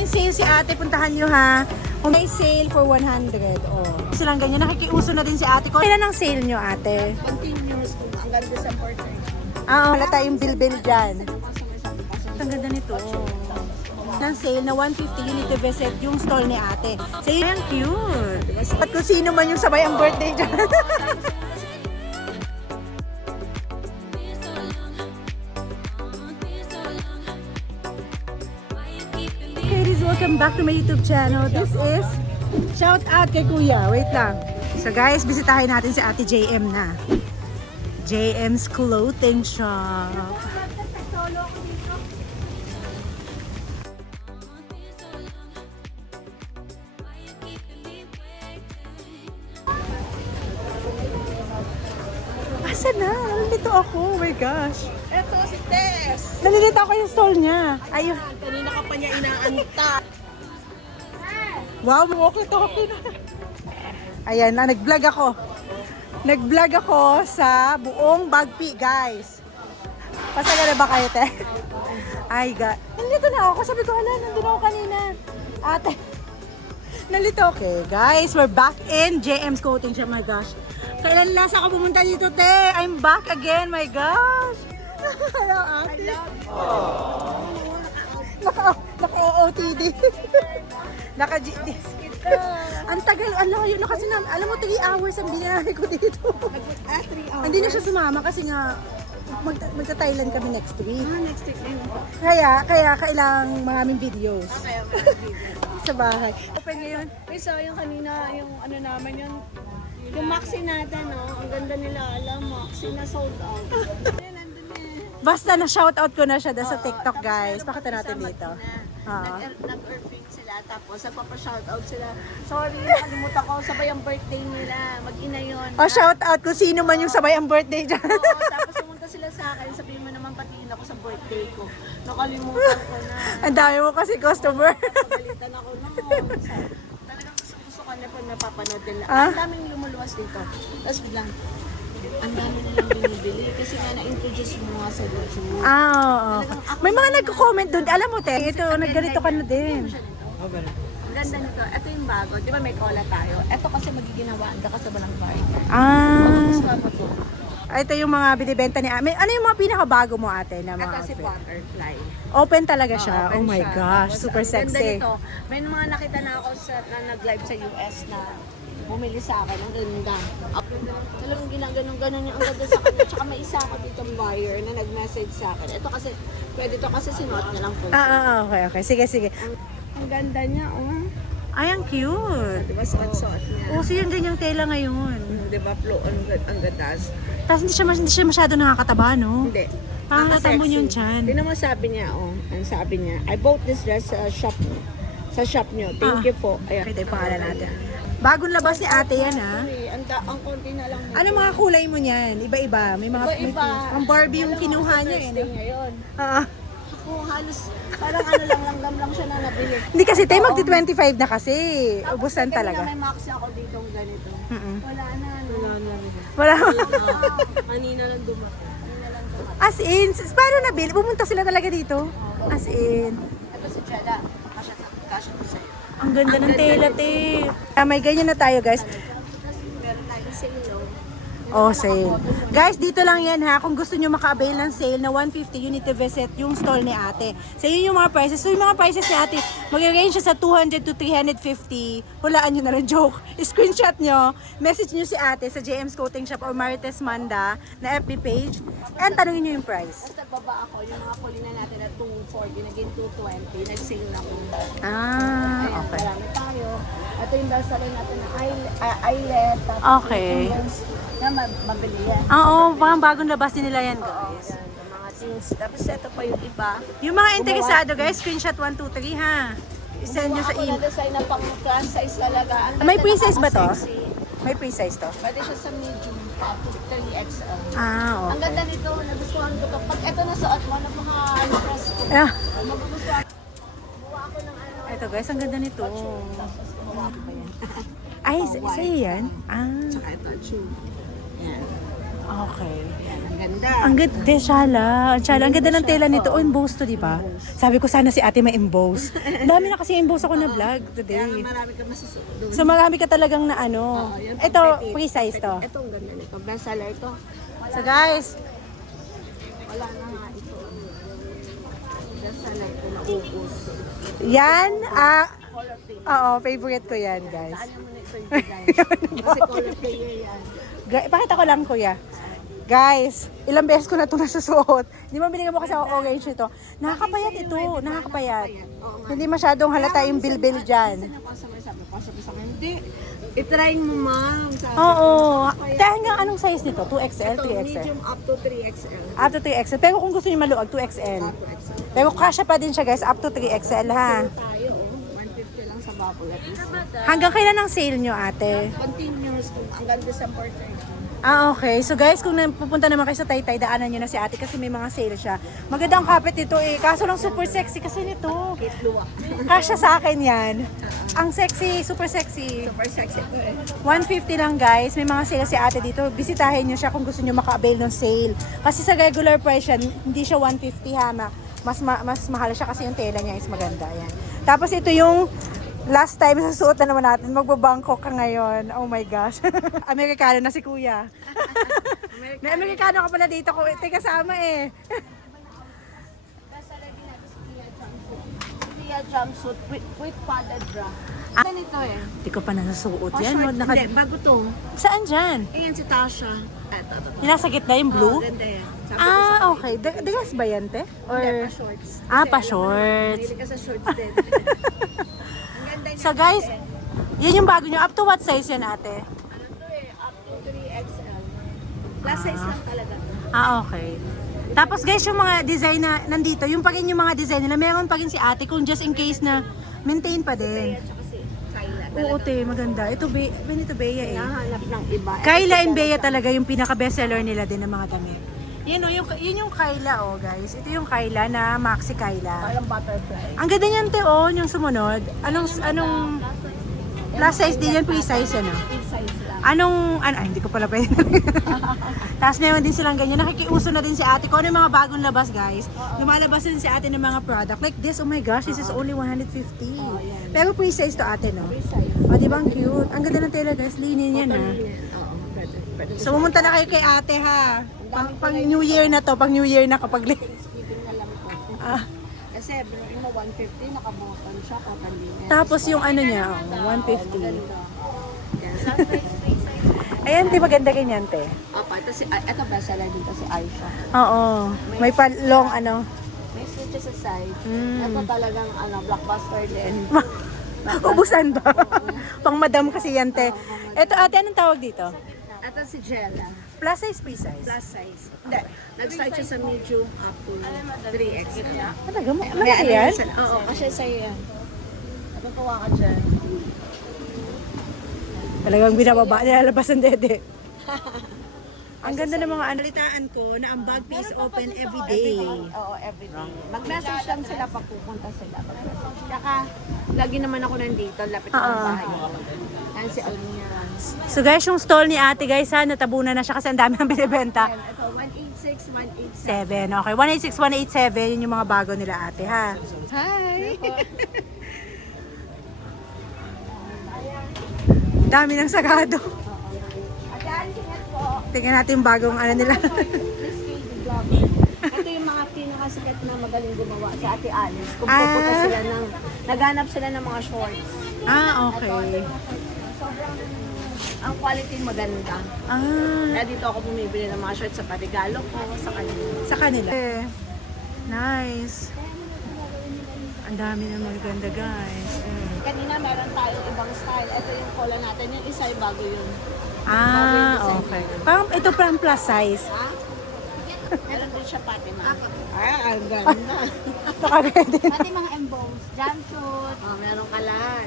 daming sale si ate. Puntahan nyo ha. Kung may sale for 100. Oh. Silang ganyan. Nakikiuso na din si ate ko. Kailan ang sale nyo ate? Continuous kung hanggang December 30. Wala tayong bill-bill dyan. Ang ganda nito. Ng sale na 150 you need to visit yung stall ni ate. So yun, cute. At kung sino man yung sabay ang birthday dyan. Ladies, welcome back to my YouTube channel. This is shout out kay Kuya. Wait lang. So guys, bisitahin natin si Ate JM na. JM's Clothing Shop. Asa na? Nalilito ako. Oh my gosh. Eto si Tess. Nalilito ako yung stall niya. Ayun. Kanina ka pa niya inaanta. Wow, walkie-talkie na. Ayan na, nag-vlog ako. Nag-vlog ako sa buong Bagpi, guys. Pasaga na ba kayo, te? Ay, God. Nandito na ako. Sabi ko, hala, nandun ako kanina. Ate. Nalito, okay. Guys, we're back in JM's Clothing Shop. My gosh. Kailan last ako pumunta dito, te? I'm back again. My gosh. Hello, ate. Naka-OOTD. Naka-GD. Ang tagal, yun na kasi alam mo, 3 hours ang binahay ko dito. 3 hours. Hindi na siya sumama kasi nga, magta-Thailand kami next week. Next week na yun. Kaya kailangang maraming videos Kaya sa bahay. Open ngayon. Uy, sayang kanina yung ano naman yun. Yung maxi natin, no? Ang ganda nila, alam, maxi na sold out. Ayan, nandun eh. Basta na-shoutout ko na siya sa TikTok, Tapos guys. meron Pakita kami natin sa dito. Makina. Nag-earthing sila, tapos nagpapa-shoutout sila. Sorry, nakalimutan ko, sabay ang birthday nila. Mag-ina yun. Shoutout kung sino man yung sabay ang birthday dyan. Oo, tapos pumunta sila sa akin, sabihin mo naman patiin ako sa birthday ko. Nakalimutan ko na. Ang dami mo kasi customer. Pagalitan ako noon. Talagang gusto ko na po napapanood nila. Ang daming lumuluwas dito. Tapos biglang, ang dami nilang binibili kasi nga na-introduce mo nga sa YouTube. Oo. May mga nagko-comment doon. Alam mo, te, ito, nagganito ka na din. Ang ganda nito. Ito yung bago. Di ba may cola tayo? Ito kasi magiginawa ka sa Balangbahay. Gusto mo to. Ito yung mga binibenta ni Ate. Ano yung mga pinakabago mo, ate? Na mga Ito si outfit? Butterfly. Open talaga siya. Open Oh my siya. gosh, Tapos, super ang ganda sexy. nito. May mga nakita na ako na nag-live sa US na bumili sa akin. Ang ganda. Talagang ginaganon-ganon yung ang ganda sa akin. Tsaka may isa ako ditong buyer na nag-message sa akin. Ito kasi, pwede to kasi sinuot na lang po. Okay. Sige. Ang ganda niya, oh. Ay, ang cute. Diba, suot-suot niya. Uso yung ganyang tela ngayon. Diba, flow, ang ganda. Tapos hindi siya masyado nakakataba, no? Hindi. Parang Nakasexy. natambon yung tiyan. Tingnan mo sabi niya, oh. Ang sabi niya, I bought this dress sa shop niyo. Thank you po. Ayan. Ito yung pangalan natin. Bagong labas ni ate yan, ha? Ang konti na lang. Ano mga kulay mo niyan? Iba-iba. May mga Iba-iba. ang Barbie yung Alam mo, kinuha sa niya, eh. Thursday ngayon. Oo. Ako halos, parang ano lang, langgam lang siya na nabili. Hindi kasi tayo magti-25 na kasi. Ubusan Tapos, talaga. May max ako dito ganito. Mm-mm. Wala na. Wala. Kanina lang dumating. As in, paano nabili? Pumunta sila talaga dito? As in. Ito si Jella. Kasya ko sa'yo. Ang ganda ng tela, te. May ganyan na tayo, guys. Tapos meron tayong sale, no? Oh, sale. Guys, dito lang yan ha. Kung gusto nyo maka-avail ng sale na 150, you need to visit yung stall ni ate. So, yun yung mga prices. So, yung mga prices ni ate, mag-range siya sa 200 to 350. Hulaan nyo na lang, joke. Screenshot nyo, message nyo si ate sa JM's Clothing Shop or Marites Manda na FB page. And tanungin nyo yung price. Tapos nagbaba ako, yung mga kulina natin na 240, naging 220, nag-sale na ako. Ah, okay. Marami tayo. Ito yung bestseller natin na eyelet. Okay. Na mabili yan. Oo, parang bagong labas din nila yan, guys. Yan, yung mga things. Tapos ito pa yung iba. Yung mga interesado, guys, screenshot 1, 2, 3 ha. I-send nyo sa Ako email. na-design na pang class size talaga. Ang May ganda, pre-size ba to? napaka-sexy. May pre-size to? Pwede siya sa medium up to 3XL. Ah, Ang okay. ganda nito, nagustuhan ko to. Pag ito nasuot mo, napaka-impress ko. Ah, Magugustuhan. Buwa ako ng ano. ito guys, ang ganda nito. Tapos gumawa ko pa yan. Ay, sa'yo yan? Ah. Tsaka ito, tube. Yan. Okay. Yan, ang ganda. Ang ganda, Shala. Shala, ang ganda ng tela nito. Oh, embossed to, di ba? Sabi ko sana si ate may emboss. Ang dami na kasi emboss ako na vlog Kaya today. nga marami ka masusunod doon. So marami ka talagang na ano. Yan, Ito, petit. free size to. Ito ang ganda nito. Best seller ito. So guys, Wala na nga ito. Best seller ito. Naubos. yan, Color pink. oo, favorite ko yan, guys. Saan mo na ito ibigay? Kasi color player yan. Pakita ko lang, kuya. Guys, ilang beses ko na ito nasusuot. Di ba binigyan mo kasi ako orange ito? Nakakapayat ito, nakakapayat. Oo nga. Hindi masyadong halata yung bilbil dyan. Minsan yung customer sabi sa akin, hindi, itry mo ma'am. Sabi ko, Oo. Kaya hanggang anong size nito? 2XL, ito, 3XL? medium up to 3XL. Up to 3XL. Pero kung gusto niyo maluwag, 2XL. Up to XL. Pero kasya pa din siya, guys, up to 3XL ha. Tayo, 150 lang sa bubble at least. Hanggang kailan ang sale nyo, ate? Continuous kung hanggang December 30. Okay. So guys, kung pupunta naman kayo sa Taytay, daanan nyo na si ate kasi may mga sale siya. Maganda ang kapit nito eh. Kaso lang super sexy kasi nito. Kit luwa. Kasya sa akin yan. Ang sexy, super sexy. Super sexy ko eh. 150 lang guys. May mga sale si ate dito. Bisitahin nyo siya kung gusto nyo maka-avail ng sale. Kasi sa regular price siya, hindi siya 150 ha. Mas mahal siya kasi yung tela niya is maganda. Yan. Tapos ito yung last time sa suot na naman natin. Magbabangkok ka ngayon. Oh my gosh. Amerikano na si kuya. May Amerikano ka pala dito. Ito kasama eh. Nasa lagi natin si Tia jumpsuit with padded bra. Ah. Ganito eh. Hindi ko pa nasusuot Oh, yan. short. No? Hindi, bago to. Saan dyan? Ayan si Tasha. Ito. Yung nasa gitna yung blue? Oh, ganda yan. Sabi ko sa Okay. Digas ba yan, te? Or... Hindi, pa-shorts. Ah, Kasi pa-shorts. alam mo naman, mahilig ka sa shorts din. Ang ganda niya. So guys, yan yung bago nyo. Up to what size yan, ate? Ano to eh, up to 3XL. Plus size lang talaga. Okay. Tapos guys, yung mga design na nandito, yung pa rin yung mga design nila, meron pa rin si ate kung just in case na maintain pa din. At saka si Kyla. Oo, te, maganda. Ito, Benito Bea eh. Nahanap ng iba. Kyla and Bea talaga yung pinaka-bestseller nila din ng mga damit. Yan o, yun yung Kyla oh guys. Ito yung Kyla na Maxi Kyla. Parang butterfly. Ang ganda niyan te oh, yung sumunod. Anong plus size din yan, free size yan oh. Big size lang. Hindi ko pala pwede. Tapos meron din silang ganyan. Nakikiuso na din si ate. Kung ano yung mga bagong labas, guys. Lumalabas din si ate ng mga product. Like this, oh my gosh, this is only 150. Pero free size to ate, no? Big size. O, di ba ang cute? Ang ganda ng tela, guys. Linin yan, ha? Oo, pwede. So, pumunta na kayo kay ate, ha? Pang New Year na to. Pang New Year na kapag... Thanksgiving na lang to. Ah. Kasi bro, mo 150, nakabukan siya, kapanlinin. Tapos yung ano niya, oh, 150. Ganda. Ayan, di maganda ganyan, te. Apa, ito bestseller din kasi Aisha. Oo. May long ano. May switches sa side. Mm. Ito talagang blockbuster din. Ubusan ba? Pang madam kasi yan, te. Ito, ate, anong tawag dito? Ito si Jella. Plus size, free size? Plus size. Hindi. Nag-start siya sa medium up to 3XL. Talaga? Malaki yan? Oo, kasi sa'yo yan. Natutuwa ka dyan. Talagang binababa, nilalabas ang dede. Ang ganda ng mga analitaan ko na ang bag is open every day. Oo, everyday. Mag-message lang sila pag pupunta sila. Tsaka, lagi naman ako nandito, lapit ng bahay. Yan si alam niya. So guys, yung stall ni ate guys ha, natabunan na siya kasi ang dami ng binibenta. Ito, 186, 7. 187. Okay, 186, 187, yun yung mga bago nila ate ha. Hi! Dami ng sagado. At yan, singat po. Tingnan natin yung bagong ano nila. Miss Katie Vlogger. Ito yung mga pinakasikat na magaling gumawa si Ate Alice. Kung pupunta sila ng, naghanap sila ng mga shorts. Okay. Sobrang, ang quality maganda. Kaya dito ako bumibili ng mga shorts sa paregalo ko, sa kanila. Sa kanila. Nice. Ang dami ng mga ganda guys. Kanina meron tayong ibang style. Ito yung cola natin. Yung isa ay bago yun. Okay. Parang ito parang plus size. Ha? Meron din siya pati na. Ang ganda. Nakaganda. Pati mga embossed, jumpsuit. Meron ka lahat.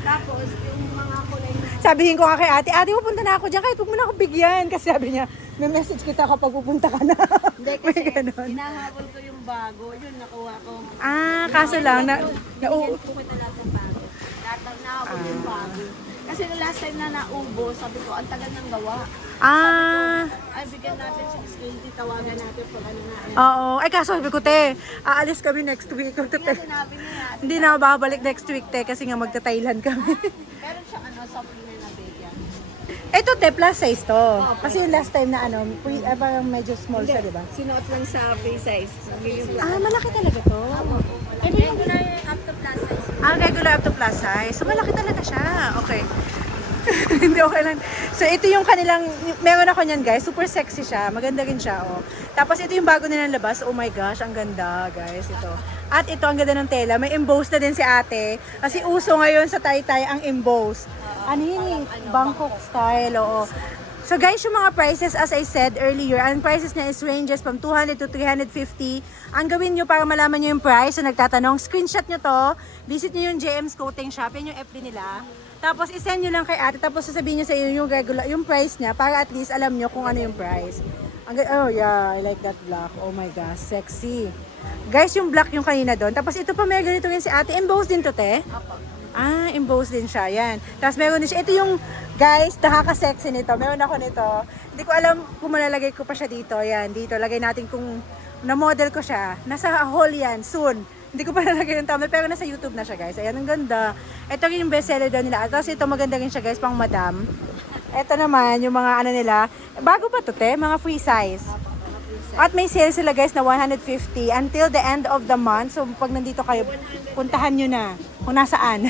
Tapos, yung mga kulay na Sabihin ko nga kay ate, pupunta na ako dyan kahit huwag mo na ako bigyan. Kasi sabi niya, may message kita kapag pupunta ka na. hindi May kasi ganon. hinahabol ko yung bago. Yun, nakuha ko. Kaso lang, Binigyan ko kita lahat ng bago. Lahat ng nahabol yung bago. Kasi the last time na naubo, sabi ko, ang tagal ng gawa. Ah, Ay, bigyan natin si Miss Katie, tawagan natin pag ano na. oo. Ay, kaso sabi ko, te, aalis kami next week. Kaya sinabi niya, Hindi na ako babalik next week, te, kasi nga magta-Thailand kami. meron siya ano, supplement na bacon. Ito, te, plus size to. Kasi yung last time na ano, parang medyo small siya, di ba? Sinuot lang sa free size. Ah, malaki talaga to. Regular up to plus size. Ah, regular up to plus size. So, malaki talaga siya. Okay. Hindi okay lang. So, ito yung kanilang, meron ako niyan guys. Super sexy siya. Maganda rin siya, oh. Tapos, ito yung bago nilang labas. Oh my gosh, ang ganda, guys. Ito. At ito, ang ganda ng tela. May emboss na din si ate. Kasi uso ngayon sa Taytay ang emboss. Ano yun eh? Bangkok style, oo. So guys, yung mga prices, as I said earlier, ang prices niya is ranges from 200 to 350. Ang gawin nyo para malaman nyo yung price, so nagtatanong, screenshot nyo to, visit nyo yung JM's Coating Shop, yun yung FB nila. Tapos isend nyo lang kay ate, tapos sasabihin nyo sa iyo yung regular, yung price niya, para at least alam nyo kung ano yung price. Oh yeah, I like that black. Oh my gosh, sexy. Guys, yung black yung kanina doon. Tapos ito pa may ganito rin si ate. Emboss din to, te? Ah, emboss din siya. Yan. Tapos meron din siya. Ito yung, guys, nakaka-sexy nito. Meron ako nito. Hindi ko alam kung malalagay ko pa siya dito. Yan, dito. Lagay natin kung na-model ko siya. Nasa haul yan, soon. Hindi ko pa nalagay yung thumbnail, pero nasa YouTube na siya, guys. Ayan, ang ganda. Ito rin yung bestseller daw nila. Tapos ito, maganda rin siya, guys, pang madam. Ito naman, yung mga ano nila. Bago pa to, te? Mga free size. At may sale sila, guys, na 150 until the end of the month. So, pag nandito kayo, puntahan nyo na kung nasaan.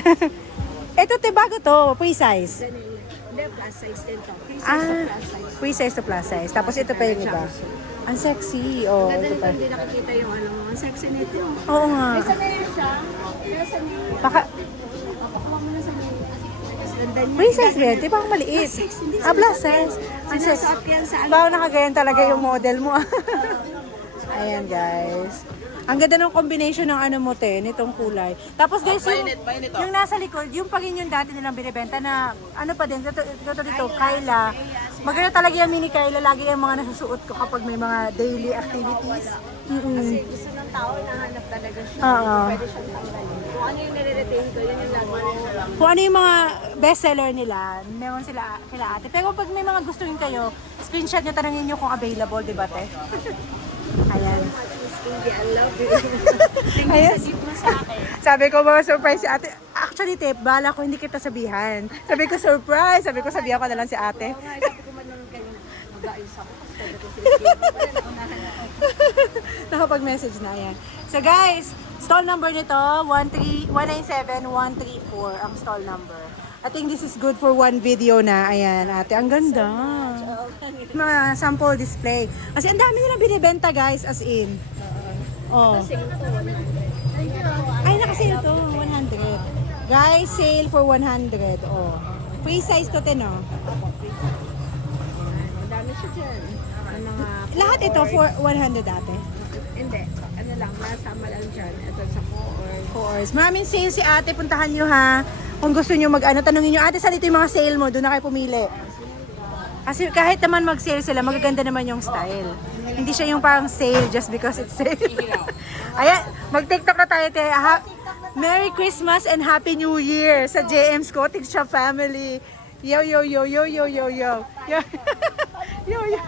Ito, te, bago to. Free size. Hindi, plus size din to. Free size to plus size. Tapos ito pa yung iba. Ang sexy. Oh, Ganda ito nito, pa. hindi nakikita yung ano mo. Ang sexy nito. Oo nga. May sanayin siya. Pero sanayin. Baka, Pakuha mo na sanayin. Ganda niya. free size ba yun? Di ba ang maliit? Ah, plus size. Ang sexy. Sinasuot yan sa ano. Bago nakagayan talaga yung model mo. Ayan, guys. Ang ganda ng combination ng ano mo, te, nitong kulay. Tapos guys, yung nasa likod, yung pa rin yung dati nilang binibenta na ano pa din, dito, Kyla. Maganda talaga yung mini Kyla. Lagi yung mga nasusuot ko kapag may mga daily activities. Kasi gusto ng tao, hinahanap talaga siya. Oo. Pwede siyang tanggalin. Kung ano yung nire-retain ko, yun yung lagi. Kung ano yung mga bestseller nila, meron sila ate. Pero pag may mga gusto rin kayo, screenshot nyo, tanongin nyo kung available, di ba, te? Ayan. Hindi, I love you. Thank you Ayan. sa gift mo sa akin. Sabi ko, mga surprise si ate. Actually, te, bala ko hindi kita sabihan. Sabi ko, surprise. Sabi ko, sabihan ko na lang si ate. Oo nga, sabi ko man nung kayo na mag-aayos ako. Kasi pwede ko sila Nakapag-message na yan. So guys, stall number nito, 197-134 ang stall number. I think this is good for one video na. Ayan, ate, ang ganda. Mga sample display. Kasi ang dami nilang binibenta, guys, as in. Oh. Ay, nakasale to, 100. Guys, sale for 100. Oh. Free size to 10, oh. Madami siya dyan. Ang mga Lahat ito for 100 ate. hindi. Ano lang, nasama lang dyan. Ito sa core. Of course. Maraming sale si ate. Puntahan nyo ha. Kung gusto nyo mag-ano, tanungin nyo, ate, saan ito yung mga sale mo? Doon na kayo pumili. Kasi kahit naman mag-sale sila, magaganda naman yung style. Hindi siya yung parang sale just because it's sale. Ayan, mag-TikTok na tayo, te. Merry Christmas and Happy New Year sa JM's Coating Shop family. Yo, yo, yo, yo, yo, yo, yo. Yo, yo, yo.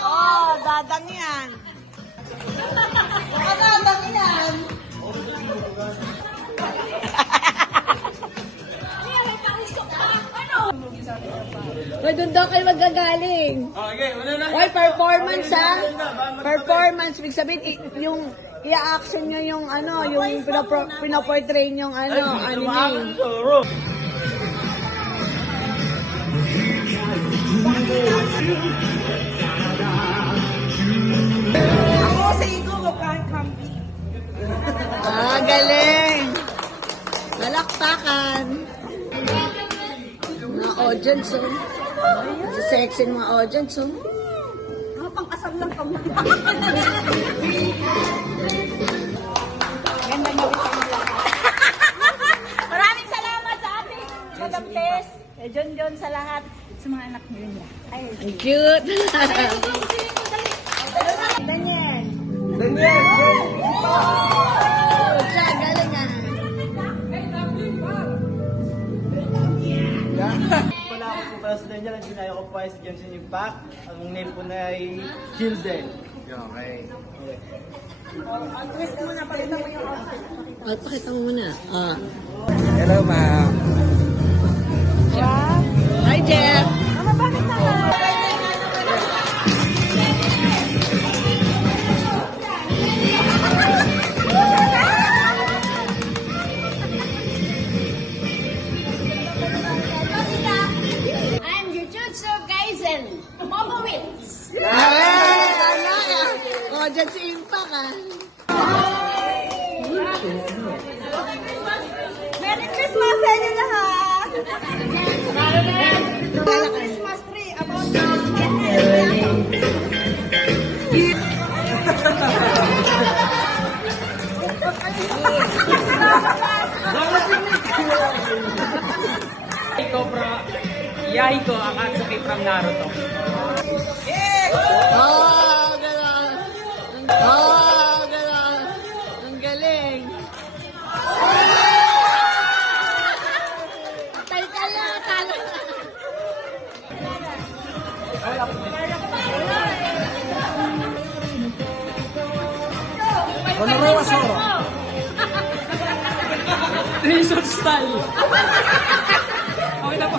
Oh, dadang yan. Dadang yan. Hoy, doon daw kayo magagaling. Okay, una na. Hoy, performance ha? Performance. Ibig sabihin, yung i-action nyo yung ano, yung pinaportray yung ano, anime. Ah, galing. Lalakpakan. audience, oh. Sexy ng mga audience, oh. Mga pang-asal lang kami. Ganda niya ito ng lahat. Maraming salamat sa ating Madam Tess. John sa lahat. Sa mga anak niyo niya. Ay, Ang cute. Daniel. Siya, galing ah. Wala ako po para sa Daniel, ang ginaya ko po ay si Genshin Impact. Ang name po na ay Gilden. Okay. Twist mo na, pakita mo yung outfit. At pakita mo muna. Ah. Hello, ma'am. Wow. Hi, Jeff. Mama, bakit naman? I'm Jujutsu Kaisen. Momo wins. Oh, dyan si Impact ah. Merry Christmas sa inyo lahat! Merry Christmas tree about Yahiko, Akatsuki from Naruto. Oh, gano'n. Oh, gano'n. Ang galing. Patay ka lang, akala na. Honoroa Soro. T-shirt style. Okay na po.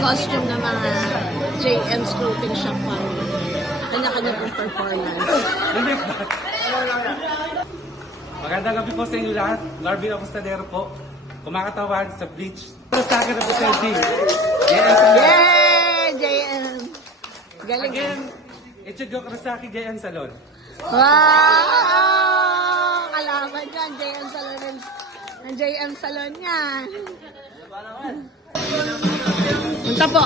Costume ng mga JM's clothing shop pa. Kanya-kanya pong performance. Hindi po. Magandang gabi po sa inyo lahat. Larvin Apostadero po. Kumakatawan sa Bleach. Sa akin na po sa Yay! JM! Galing. Again, Ichigo Kurosaki JM Salon. Wow! Kalaman yan, JM Salon. Ang JM Salon yan. Punta po.